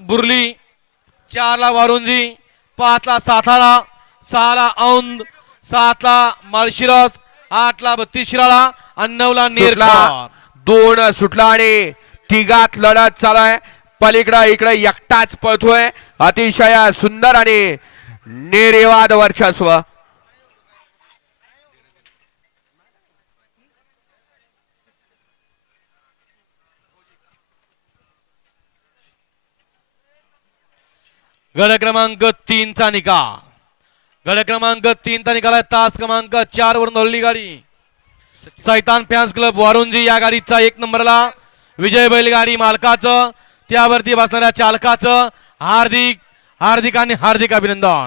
बुर्ली चारला वारुंजी पाचला सातारा सहाला औंद सातला माळशिरस आठला बत्तीस शिराळा आणि नऊला नेरकार दोन सुटला आणि तिघात लढत चालू आहे पलीकडं इकडे एकटाच पळतोय. अतिशय सुंदर आणि निर्वाद वर्चस्व. गड क्रमांक तीनचा निकाल. गड क्रमांक तीनचा निकाल आहे. तास क्रमांक चार वरून धोरली गाडी. सैतान फॅन्स क्लब वारुंजी या गाडीचा एक नंबरला. विजय बैलगाडी मालकाचं त्यावरती बसणाऱ्या चालकाचं हार्दिक हार्दिक आणि हार्दिक अभिनंदन.